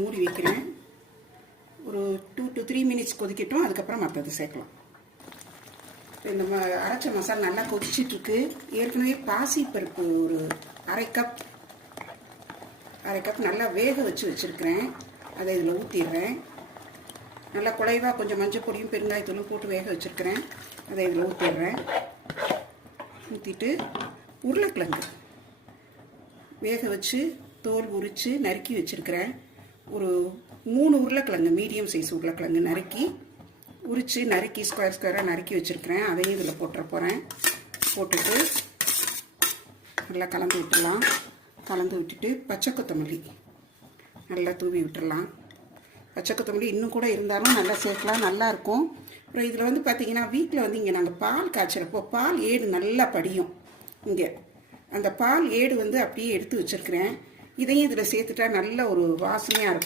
மூடி வைக்கிறேன். ஒரு டூ டு த்ரீ மினிட்ஸ் கொதிக்கட்டும் அதுக்கப்புறம் மற்றது சேர்க்கலாம். இப்போ இந்த ம அரைச்ச மசாலா நல்லா கொதிச்சிட்ருக்கு. ஏற்கனவே பாசி பருப்பு ஒரு அரை கப் அரை கப் நல்லா வேக வச்சு வச்சுருக்கிறேன். அதை இதில் ஊற்றிடுறேன் நல்லா குலைவாக கொஞ்சம் மஞ்சள் பொடியும் பெருங்காயத்தூளும் போட்டு வேக வச்சுருக்கிறேன். அதை இதில் ஊற்றிடுறேன் ஊற்றிட்டு உருளைக்கிழங்கு வேக வச்சு தோல் உரித்து நறுக்கி வச்சுருக்கிறேன். ஒரு மூணு உருளைக்கிழங்கு மீடியம் சைஸ் உருளைக்கிழங்கு நறுக்கி உரித்து நறுக்கி ஸ்கொயர் ஸ்கொயராக நறுக்கி வச்சுருக்கிறேன். அதையும் இதில் போட்டுற போகிறேன் போட்டுட்டு நல்லா கலந்து விட்டுடலாம். கலந்து விட்டுட்டு பச்சை கொத்தமல்லி நல்லா தூவி விட்டுடலாம். பச்சை கொத்தமல்லி இன்னும் கூட இருந்தாலும் நல்லா சேர்க்கலாம் நல்லாயிருக்கும் அப்புறம் இதில் வந்து பார்த்தீங்கன்னா வீட்டில் வந்து இங்கே நாங்கள் பால் காய்ச்சிறப்போ பால் ஏடு நல்லா படியும். இங்கே அந்த பால் ஏடு வந்து அப்படியே எடுத்து வச்சுருக்கிறேன். இதையும் இதில் சேர்த்துட்டா நல்ல ஒரு வாசனையாக இருக்கும்.